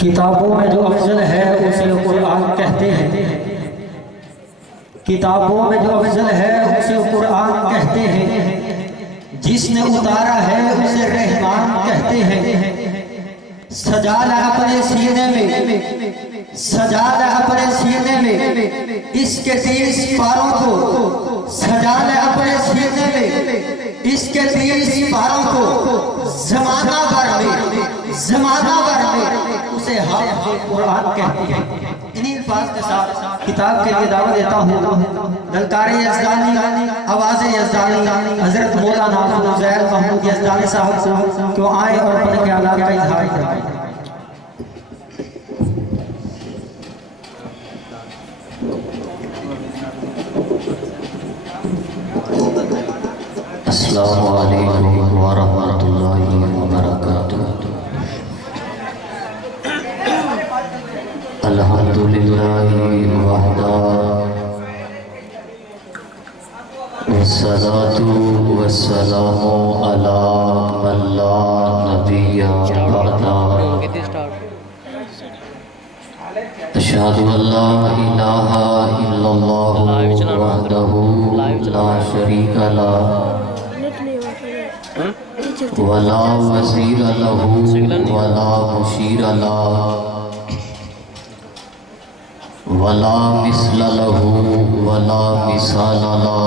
کتابوں میں جو افضل ہے اسے قرآن کہتے ہیں، کتابوں میں جو افضل ہے اسے قرآن کہتے ہیں، جس نے اتارا ہے اسے رحمان کہتے ہیں۔ سجا لے اپنے سینے میں، سجا لے اپنے سینے میں اس کے 30 پاروں کو، سجا لے اپنے سینے میں اس کے 30 پاروں کو، زمانہ بھر میں اسے حافظ قرآن کہتے ہیں۔ انہی الفاظ کے ساتھ کتاب کے لیے دعوت دیتا ہوں دلکار یزدانی، آواز یزدانی، حضرت مولانا فضیل محمود یزدانی صاحب کو کہ وہ آئیں اور اپنے خیالات کا اظہار کریں۔ السلام علیکم ورحمۃ اللہ وبرکاتہ۔ الحمدللہ وحدہ والصلاة والسلام علی من لا نبی بعدہ۔ اشہد ان لا الہ الا اللہ وحدہ لا شریک لہ ولا وزیر لہ ولا مشیر لہ ولا مثل لہ ولا مثال لہ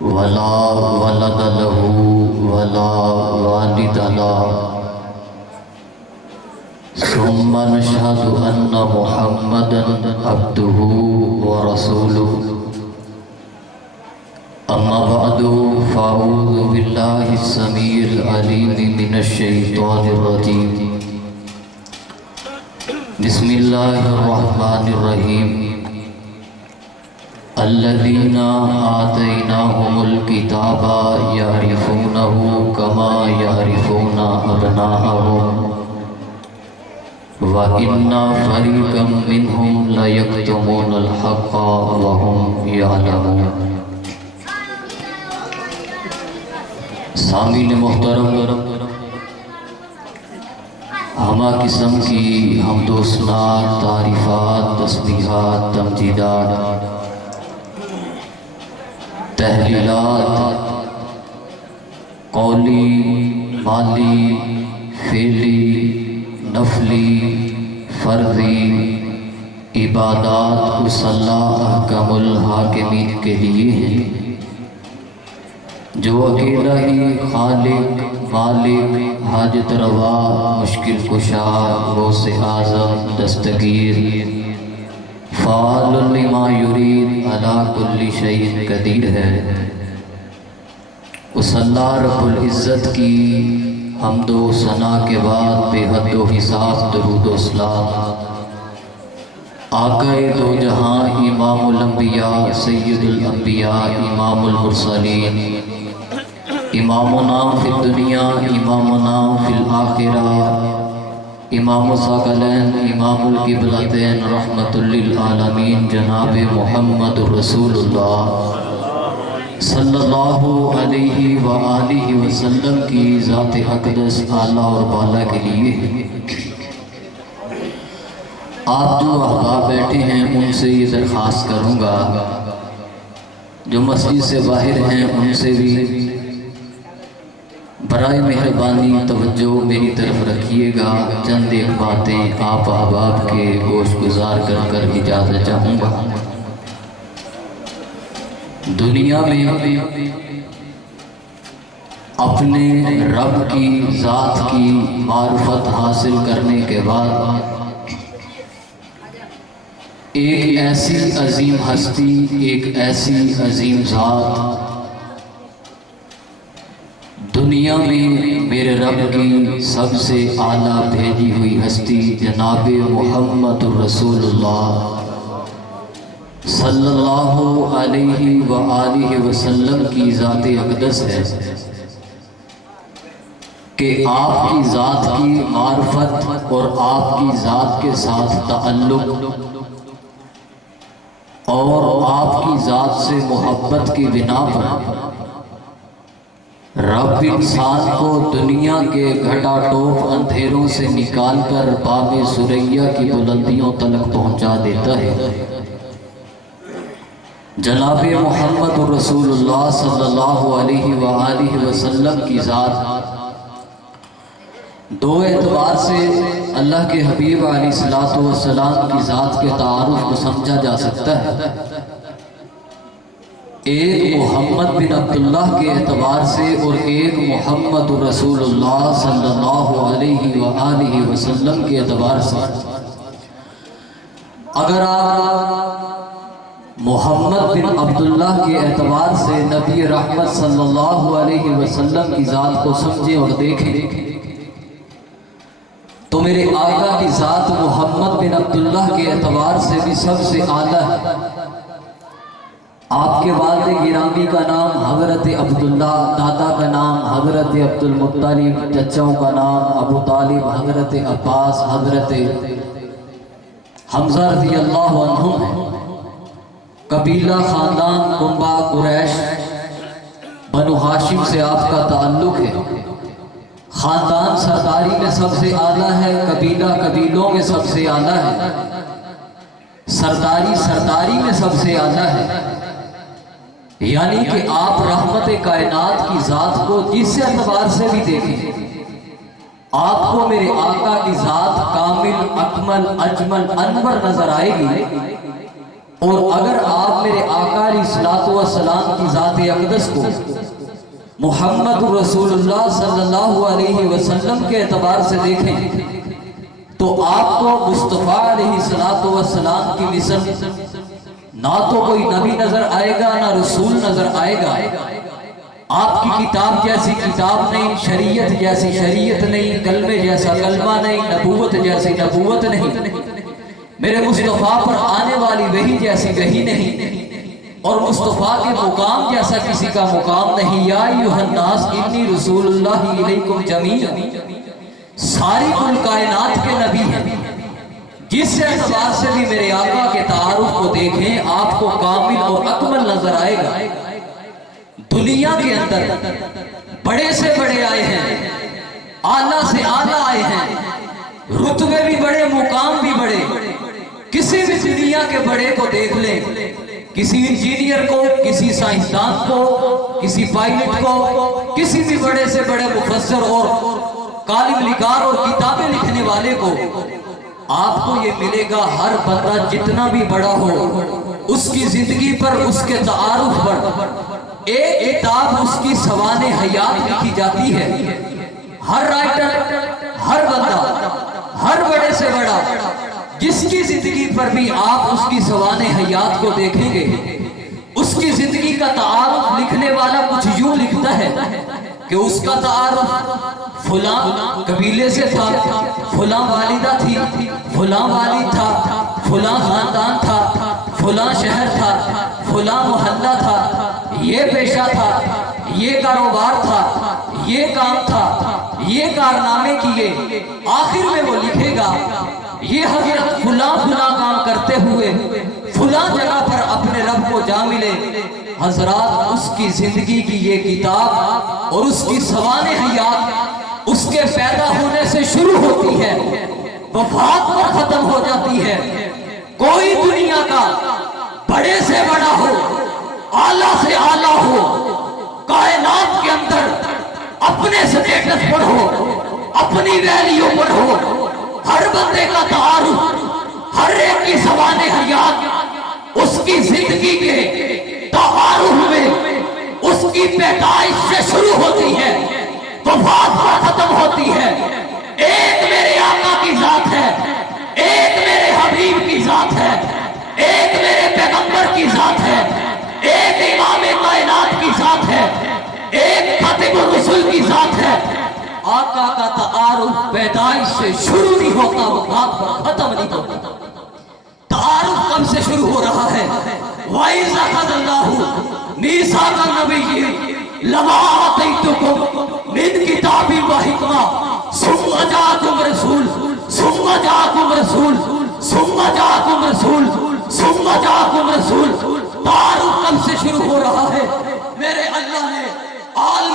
ولا ولد لہ ولا والد لہ۔ ثم نشہد ان محمدا عبدہ ورسولہ۔ اما بعد فاعوذ باللہ السمیع العلیم من الشیطان الرجیم۔ بسم اللہ الرحمن الرحیم۔ الذین آتیناہم الکتاب یعرفونہ کما یعرفون ابناءہم وَإِنَّ فَرِيقًا مِّنْهُمْ لَيَكْتُمُونَ الْحَقَّ وَهُمْ يَعْلَمُونَ۔ سامعین محترم، ہمہ قسم کی حمد و ثنا، تعریفات، تسبیحات، تمجیدات، تحلیلات، قولی، مالی، فعلی، نفلی، فرضی عبادات مصلی احکام الحاکمین کے لیے ہیں، جو اکیلا ہی خالق، مالک، حاجت روا، مشکل کشا، غوث اعظم، دستگیر، فعال لما یرید، علی کل شیء قدیر ہے۔ اس اللہ رب العزت کی حمد و ثنا کے بعد بے حد و حساب درود و سلام آقا دو جہاں، امام الانبیاء، سید الانبیاء، امام المرسلین، امامنا فی الدنیا، امامنا فی الآخرہ، امام الثقلین، امام القبلتین، رحمت للعالمین، جناب محمد رسول اللہ صلی اللہ علیہ وآلہ وسلم کی ذات اقدس اعلیٰ اور بالا کے لیے آپ جو احباب بیٹھے ہیں ان سے یہ درخواست کروں گا، جو مسجد سے باہر ہیں ان سے بھی برائے مہربانی توجہ میری طرف رکھیے گا۔ چند ایک باتیں آپ احباب کے گوش گزار کر اجازت چاہوں گا۔ دنیا میں اپنے رب کی ذات کی معرفت حاصل کرنے کے بعد ایک ایسی عظیم ہستی، ایک ایسی عظیم ذات دنیا میں میرے رب کی سب سے اعلیٰ بھیجی ہوئی ہستی جناب محمد رسول اللہ صلی اللہ علیہ وآلہ وسلم کی ذات اقدس ہے کہ آپ کی ذات کی معرفت اور آپ کی ذات کے ساتھ تعلق اور آپ کی ذات سے محبت کی بنا پر رب انسان کو دنیا کے گھٹا ٹوپ اندھیروں سے نکال کر باب ثریا کی بلندیوں تلک پہنچا دیتا ہے۔ جناب محمد رسول اللہ صلی اللہ علیہ وآلہ وسلم کی ذات دو اعتبار سے اللہ کے حبیب علیہ السلام کی ذات کے تعارف کو سمجھا جا سکتا ہے۔ ایک محمد بن عبداللہ کے اعتبار سے اور ایک محمد رسول اللہ صلی اللہ علیہ وآلہ وسلم کے اعتبار سے۔ اگر آپ محمد بن عبداللہ کے اعتبار سے نبی رحمت صلی اللہ علیہ وسلم کی ذات کو سمجھیں اور دیکھیں تو میرے آقا کی ذات محمد بن عبداللہ کے اعتبار سے بھی سب سے اعلیٰ ہے۔ آپ کے والد گرامی کا نام حضرت عبداللہ، دادا کا نام حضرت عبد المطلب، چچاؤں کا نام ابو طالب، حضرت عباس، حضرت حمزہ رضی اللہ عنہ ہے۔ قبیلہ خاندان کنبہ قریش بنو ہاشم سے آپ کا تعلق ہے۔ خاندان سرداری میں سب سے اعلیٰ ہے، قبیلہ قبیلوں میں سب سے اعلیٰ ہے، سرداری میں سب سے اعلیٰ ہے۔ یعنی کہ آپ رحمت کائنات کی ذات کو جس اعتبار سے بھی دیکھیں، آپ کو میرے آقا کی ذات کامل، اکمل، اجمل، انور نظر آئے گی۔ اور اگر آپ میرے آقا علیہ السلام کی ذات اقدس کو محمد رسول اللہ صلی اللہ علیہ وسلم کے اعتبار سے دیکھیں تو آپ کو مصطفیٰ علیہ السلام کی مثل نہ تو کوئی نبی نظر آئے گا نہ رسول نظر آئے گا۔ آپ کی کتاب جیسی کتاب نہیں، شریعت جیسی شریعت نہیں، کلمے جیسا کلمہ نہیں، نبوت جیسی نبوت نہیں، میرے مصطفیٰ پر آنے والی وحی جیسی وحی نہیں، اور مصطفیٰ کے مقام جیسا کسی کا مقام نہیں۔ یا ایھا الناس انی رسول اللہ الیکم جمیعا، ساری کل کائنات کے نبی ہیں۔ جس اعتبار سے بھی میرے آقا کے تعارف کو دیکھیں آپ کو کامل اور اکمل نظر آئے گا۔ دنیا کے اندر بڑے سے بڑے آئے ہیں، اعلیٰ سے اعلیٰ آئے ہیں، رتبے بھی بڑے، مقام بھی بڑے۔ کسی بھی دنیا کے بڑے کو دیکھ لیں، کسی انجینئر کو، کسی سائنسدان کو، کسی پائلٹ کو، کسی بھی بڑے سے بڑے مفسر اور کالم نگار اور کتابیں لکھنے والے کو، آپ کو یہ ملے گا ہر بندہ جتنا بھی بڑا ہو اس کی زندگی پر، اس کے تعارف پر ایک کتاب اس کی سوانح حیات لکھی جاتی ہے۔ ہر رائٹر، ہر بندہ، ہر بڑے سے بڑا جس کی زندگی پر بھی آپ اس کی سوانح حیات کو دیکھیں گے، اس کی زندگی کا تعارف لکھنے والا کچھ یوں لکھتا ہے کہ اس کا تعارف فلاں قبیلے سے تھا، فلاں والدہ تھی، فلاں والد تھا، فلاں خاندان تھا، فلاں شہر تھا، فلاں محلہ تھا، یہ پیشہ تھا، یہ کاروبار تھا، یہ کام تھا، یہ کارنامے کیے۔ آخر میں وہ لکھے گا یہ حضرت فلاں فلاں کام کرتے ہوئے فلاں جگہ پر اپنے رب کو جا ملے۔ حضرات اس کی زندگی کی یہ کتاب اور اس کی سوانح حیات اس کے پیدا ہونے سے شروع ہوتی ہے، وفات پر ختم ہو جاتی ہے۔ کوئی دنیا کا بڑے سے بڑا ہو، اعلیٰ سے اعلیٰ ہو، کائنات کے اندر اپنے سٹیٹس پر ہو، اپنی ویلیو پر ہو، ہر بندے کا تعارف، ہر ایک کی سوانح حیات اس کی زندگی کے تعارف میں اس کی پیدائش سے شروع ہوتی ہے، وفات پر ختم ہوتی ہے۔ ایک میرے آقا کی ذات ہے، ایک میرے حبیب کی ذات ہے، ایک میرے پیغمبر کی ذات ہے، ایک امام کائنات کی ذات ہے، ایک خاتم الرسل کی ذات ہے۔ آقا کا تعارف پیدائش سے شروع نہیں ہوتا، وفات پر ختم نہیں ہوتا۔ تعارف کب سے شروع ہو رہا ہے؟ وَإِذْ أَخَذَ اللَّهُ مِيثَاقَ النَّبِيِّينَ لَمَا آتَيْتُكُم مِّن كِتَابٍ وَحِكْمَةٍ ثُمَّ جَاءَكُمْ رَسُولٌ ثُمَّ جَاءَكُمْ رَسُولٌ ثُمَّ جَاءَكُمْ رَسُولٌ ثُمَّ جَاءَكُمْ رَسُولٌ۔ تعارف کب سے شروع ہو رہا ہے؟ میرے اللہ نے عالم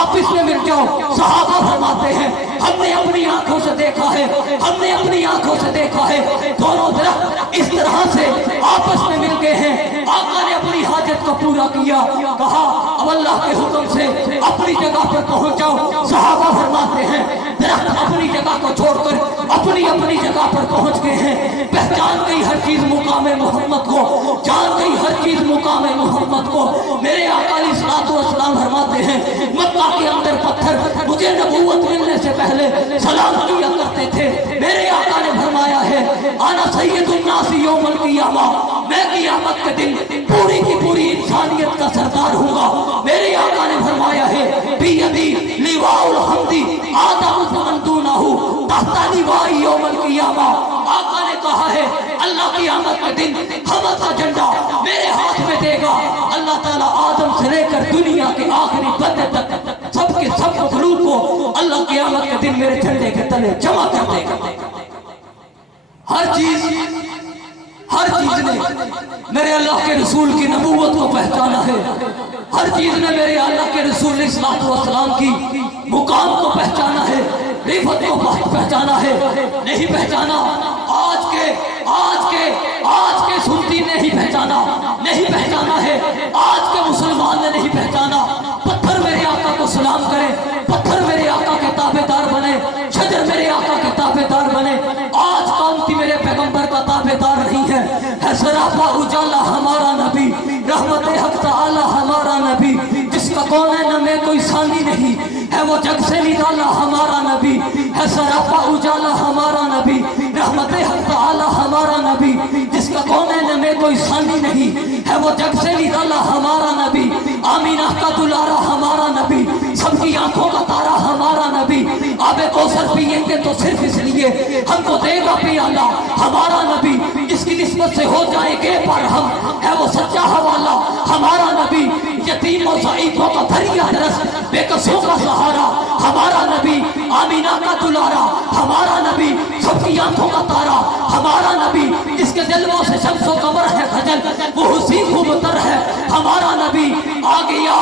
آپ اس میں مل جاؤ۔ صحابہ فرماتے ہیں ہم نے اپنی آنکھوں سے دیکھا ہے، ہم نے اپنی آنکھوں سے دیکھا ہے، دونوں درخت اس طرح سے آپس میں مل گئے ہیں۔ آقا نے اپنی حاجت کو پورا کیا، کہا اب اللہ کے حکم سے اپنی جگہ پر پہنچ جاؤ۔ صحابہ فرماتے ہیں درخت اپنی جگہ کو چھوڑ کر اپنی اپنی جگہ پر پہنچ گئے ہیں۔ پہچان گئی ہر چیز مقام محمد کو، جان گئی ہر چیز مقام محمد کو۔ میرے آقا علیہ الصلوۃ والسلام فرماتے ہیں مکہ کے اندر پتھر مجھے نبوت ملنے سے پہلے سلام کیا کرتے تھے۔ میرے آقا نے فرمایا ہے انا سید الناس یوم القیامہ، میں قیامت کے دن پوری کی پوری انسانیت کا سردار ہوں گا۔ میرے آقا نے فرمایا ہے بیدی لواء الحمد آدم فمن دونہ تحت لواء یوم القیامہ۔ آقا نے کہا ہے اللہ قیامت کے دن حمد کا جھنڈا میرے ہاتھ میں دے گا۔ اللہ تعالیٰ آدم سے لے کر دنیا کے آخری بندے تک سب کے سب مخلوق کو اللہ قیامت کے دن میرے جھنڈے کے تلے جمع کر دے گا۔ ہر چیز نے میرے اللہ کے رسول کی نبوت کو پہچانا ہے، ہر چیز نے میرے اللہ کے رسول علیہ الصلوۃ والسلام کی مقام کو پہچانا ہے، رفعت کو پہچانا ہے۔ نہیں پہچانا آج کے سنی نے نہیں پہچانا، نہیں پہچانا ہے آج کے مسلمان نے نہیں پہچانا۔ پتھر میرے آقا کو سلام کرے، پتھر میرے آقا کے تابعدار بنے، شجر میرے آقا کے تابعدار بنے۔ آج قوم کی میرے پیغمبر کا تابعدار نہیں ہے سراپا اجالا ہمارا نبی، رحمت حق تعالی ہمارا نبی، جس کا کونین میں کوئی ثانی نہیں ہے، وہ جگ سے نرالا ہمارا نبی ہے سراپا اجالا ہمارا نبی، رحمت حق تعالی ہمارا نبی، جس کا کونین میں کوئی ثانی نہیں ہے، وہ جگ سے نرالا ہمارا نبی، آمینہ کا دلارا ہمارا نبی، سب کی آنکھوں کا تارا ہمارا نبی۔ آب کوثر پئیں گے تو صرف اس لیے ہم کو دے گا پیالہ ہمارا نبی، جس کی نسبت سے ہو جائیں گے پر ہم ہے وہ سچا حوالہ ہمارا نبی۔ یتیم و ضعیفوں کا فریاد رس، بے کسوں کا سہارا ہمارا نبی، آمینہ کا دلارا ہمارا نبی، سب کی آنکھوں کا تارا ہمارا نبی، جس کے جلووں سے شمس و قمر ہے خجل، وہ حسین خوب تر ہے ہمارا نبی۔ آ گیا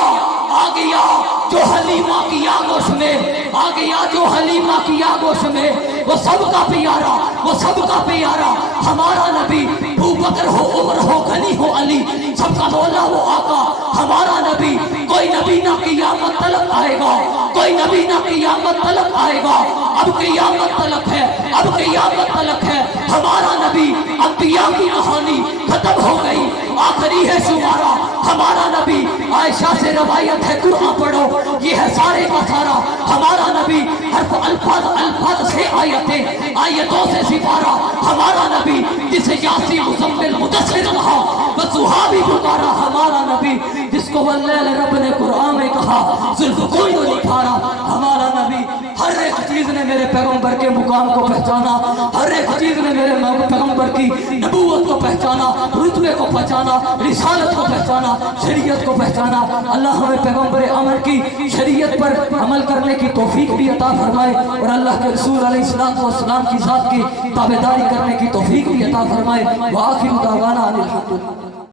جو حلیمہ کی آگوش میں، آ گیا جو حلیمہ کی آگوش میں، وہ سب کا پیارا، وہ سب کا پیارا ہمارا نبی۔ ابو بکر ہو، عمر ہو، غنی ہو، علی، سب کا مولا وہ آقا ہمارا نبی۔ کوئی نبی نہ قیامت تلک آئے گا، کوئی نبی نہ قیامت تلک آئے گا، اب قیامت تلک ہے، اب قیامت تلک ہے ہمارا نبی۔ انبیاء کی کہانی ختم ہو گئی، آخری ہے شمارا ہمارا نبی۔ عائشہ سے روایت ہے قرآن پڑھو، یہ ہے سارے کا سارا ہمارا نبی۔ حرف الفاظ سے آیتوں سے سپارہ ہمارا نبی، جسے یاسین مزمل مدثر کہا، وضحیٰ بھی پکارا ہمارا نبی، جس کو واللیل رب نے قرآن میں کہا، زلف کوئی نہ نکھارا ہمارا نبی۔ ہر ایک چیز نے میرے پیغمبر کے مقام کو پہچانا، ہر ایک چیز نے میرے پیغمبر کی نبوت کو پہچانا، رتبے کو پہچانا، رسالت کو پہچانا، شریعت کو پہچانا۔ اللہ ہمیں پیغمبر عمر کی شریعت پر عمل کرنے کی توفیق بھی عطا فرمائے، اور اللہ کے رسول علیہ السلام کی ذات کی تابعداری کرنے کی توفیق بھی عطا فرمائے۔ وآخر دعوانا ان الحمد للہ۔